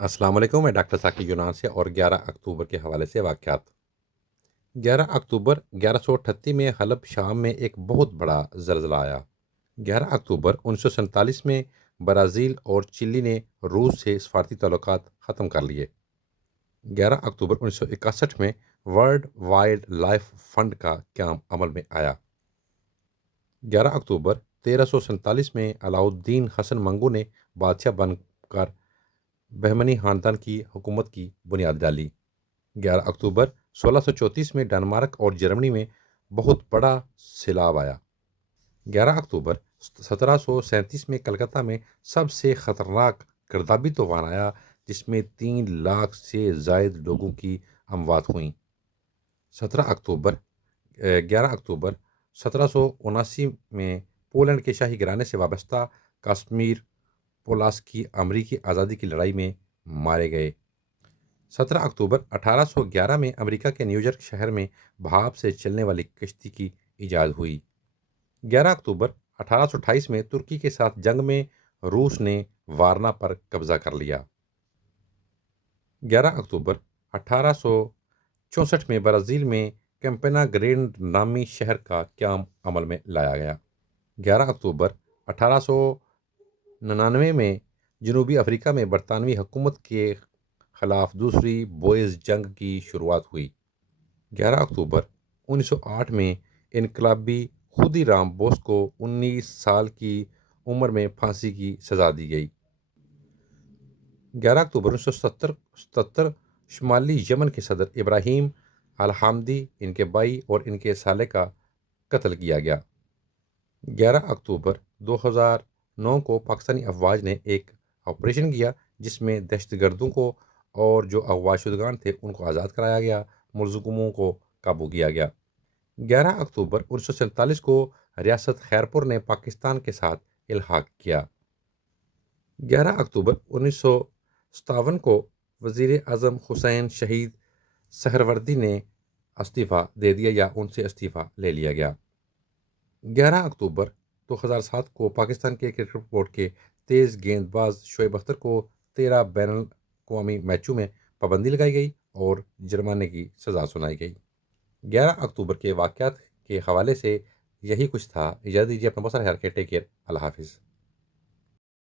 السلام علیکم، میں ڈاکٹر ثاقب یونان سے اور 11 اکتوبر کے حوالے سے واقعات۔ 11 اکتوبر 1138 میں حلب شام میں ایک بہت بڑا زلزلہ آیا۔ 11 اکتوبر 1947 میں برازیل اور چلی نے روس سے سفارتی تعلقات ختم کر لیے۔ 11 اکتوبر 1961 میں ورلڈ وائلڈ لائف فنڈ کا قیام عمل میں آیا۔ 11 اکتوبر 1347 میں علاؤالدین حسن منگو نے بادشاہ بن کر بہمنی خاندان کی حکومت کی بنیاد ڈالی۔ 11 اکتوبر 1634 میں ڈنمارک اور جرمنی میں بہت بڑا سیلاب آیا۔ 11 اکتوبر 1737 میں کلکتہ میں سب سے خطرناک گردابی طوفان آیا، جس میں 3 لاکھ سے زائد لوگوں کی اموات ہوئیں۔ 11 اکتوبر 1779 میں پولینڈ کے شاہی گھرانے سے وابستہ کاسمیر پولاسکی امریکی آزادی کی لڑائی میں مارے گئے۔ 17 اکتوبر 1811 میں امریکہ کے نیویارک شہر میں بھاپ سے چلنے والی کشتی کی ایجاد ہوئی۔ 11 اکتوبر 1828 میں ترکی کے ساتھ جنگ میں روس نے وارنا پر قبضہ کر لیا۔ 11 اکتوبر 1864 میں برازیل میں کیمپینا گرینڈ نامی شہر کا قیام عمل میں لایا گیا۔ 11 اکتوبر 1899 میں جنوبی افریقہ میں برطانوی حکومت کے خلاف دوسری بوئز جنگ کی شروعات ہوئی۔ 11 اکتوبر 1908 میں انقلابی خودی رام بوس کو 19 سال کی عمر میں پھانسی کی سزا دی گئی۔ 11 اکتوبر 1977 شمالی یمن کے صدر ابراہیم الحامدی، ان کے بھائی اور ان کے سالے کا قتل کیا گیا۔ 11 اکتوبر 2009 کو پاکستانی افواج نے ایک آپریشن کیا، جس میں دہشت گردوں کو اور جو اغوا شدگان تھے ان کو آزاد کرایا گیا، ملزموں کو قابو کیا گیا۔ 11 اکتوبر 1947 کو ریاست خیرپور نے پاکستان کے ساتھ الحاق کیا۔ 11 اکتوبر 1957 کو وزیر اعظم حسین شہید سہروردی نے استعفیٰ دے دیا یا ان سے استعفیٰ لے لیا گیا۔ 11 اکتوبر 2007 کو پاکستان کے کرکٹ بورڈ کے تیز گیند باز شعیب اختر کو 13 بین الاقوامی میچوں میں پابندی لگائی گئی اور جرمانے کی سزا سنائی گئی۔ 11 اکتوبر کے واقعات کے حوالے سے یہی کچھ تھا۔ اجازت دیجیے، اپنا بہت سارا خیال رکھیں۔ ٹیک کیئر، اللہ حافظ۔